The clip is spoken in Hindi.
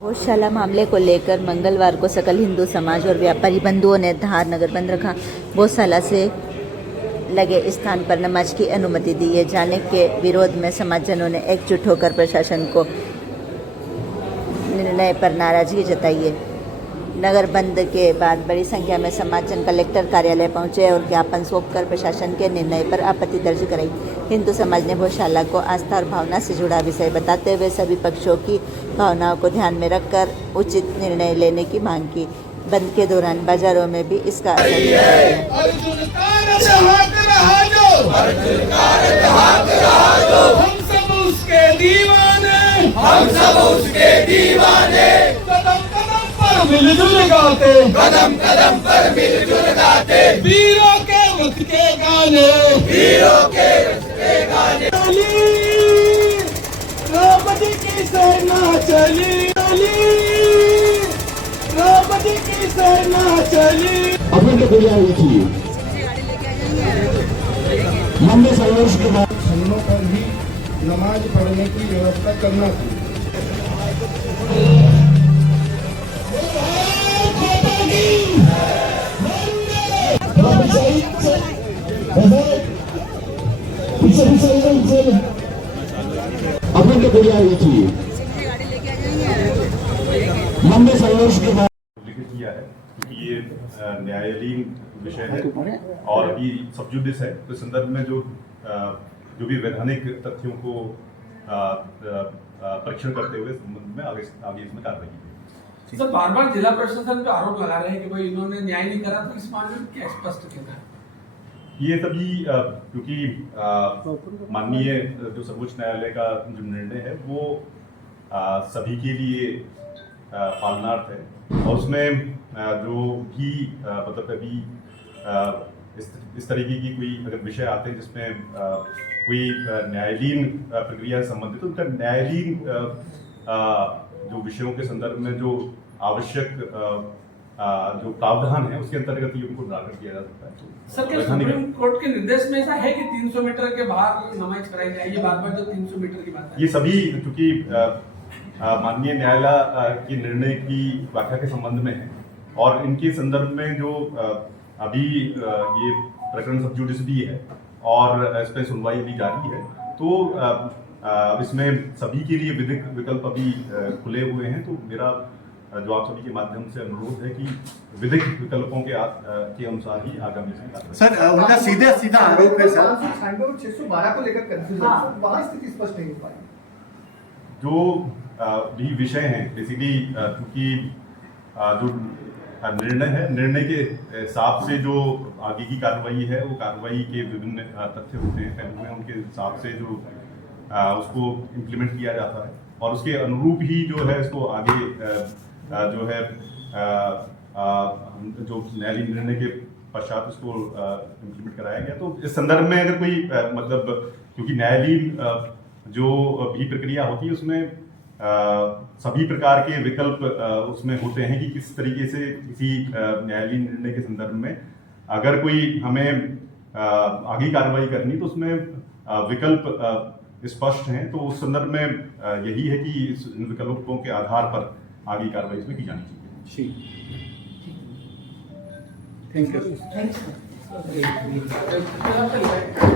गौशाला मामले को लेकर मंगलवार को सकल हिंदू समाज और व्यापारी बंधुओं ने धार नगर बंद रखा। गौशाला से लगे स्थान पर नमाज की अनुमति दिए जाने के विरोध में समाजजनों ने एकजुट होकर प्रशासन को निर्णय पर नाराजगी जताई है। नगर बंद के बाद बड़ी संख्या में समाजजन कलेक्टर कार्यालय पहुंचे और ज्ञापन सौंपकर प्रशासन के निर्णय पर आपत्ति दर्ज कराई। हिंदू समाज ने गौशाला को आस्था और भावना से जुड़ा विषय बताते हुए सभी पक्षों की भावनाओं को ध्यान में रखकर उचित निर्णय लेने की मांग की। बंद के दौरान बाजारों में भी इसका असर मिलजुल गाते कदम कदम पर मिलजुल गाते वीरों के वक्त के गाने वीरों के वक्त के गाने द्रौपदी की सेना चली द्रौपदी की सेना चली। अपने को बुला हुई थी लंबे संघर्ष के बाद स्थानों पर ही नमाज पढ़ने की व्यवस्था करना थी। अपने को बुला हुई थी लंबे संघर्ष के बाद लिखित किया है क्योंकि ये न्यायालयीन विषय है और अभी सब जुडिस है। तो इस संदर्भ में जो भी वैधानिक तथ्यों को परीक्षण करते हुए संबंध में आगे इसमें कार्रवाई की। सर बार बार जिला प्रशासन पे आरोप लगा रहे हैं कि भाई इन्होंने न्याय नहीं करा, तो इस मामले में क्या स्पष्ट कहना है? ये तभी क्योंकि माननीय जो सर्वोच्च न्यायालय का जो निर्णय है वो सभी के लिए पालनार्थ है और उसमें जो भी मतलब अभी इस तरीके की कोई अगर विषय आते हैं जिसमें कोई न्यायालयीन प्रक्रिया से संबंधित, तो उनका न्यायालयीन जो विषयों के संदर्भ में जो आवश्यक जो प्रावधान है उसके अंतर्गत ही उनको निराकरण किया जा सकता है। सर क्या सुप्रीम कोर्ट के निर्देश में ऐसा है कि 300 मीटर के बाहर नमाज कराई जाए? ये बार बार जो 300 मीटर की बात है, ये सभी क्योंकि माननीय न्यायालय के निर्णय की व्याख्या के संबंध में है और इनके संदर्भ में जो अभी ये प्रकरण सब जुडिस भी है और इस पर सुनवाई भी जारी है, तो इसमें सभी के लिए विधिक विकल्प अभी खुले हुए हैं। तो मेरा जो आप सभी के माध्यम से अनुरोध है कि विधिक विकल्पों के अनुसार ही आगामी इसमें सर उनका सीधा सीधा आरोप है सर 612 को लेकर कंफ्यूजन वहां स्थिति स्पष्ट नहीं हो पाई। जो भी विषय हैं बेसिकली क्योंकि जो निर्णय है, निर्णय के हिसाब से जो आगे की कार्रवाई है वो कार्रवाई के विभिन्न तथ्य होते हैं पहलू हैं, उनके हिसाब से जो उसको इम्प्लीमेंट किया जाता है और उसके अनुरूप ही जो है इसको आगे जो है जो न्यायालयीन निर्णय के पश्चात उसको इम्प्लीमेंट कराया गया। तो इस संदर्भ में अगर कोई मतलब क्योंकि न्यायालयीन जो भी प्रक्रिया होती है उसमें सभी प्रकार के विकल्प उसमें होते हैं कि किस तरीके से किसी न्यायालयीन निर्णय के संदर्भ में अगर कोई हमें आगे कार्रवाई करनी तो उसमें विकल्प स्पष्ट हैं। तो उस संदर्भ में यही है कि इन विकल्पों के आधार पर आगे कार्रवाई इसमें की जानी चाहिए। Thank you.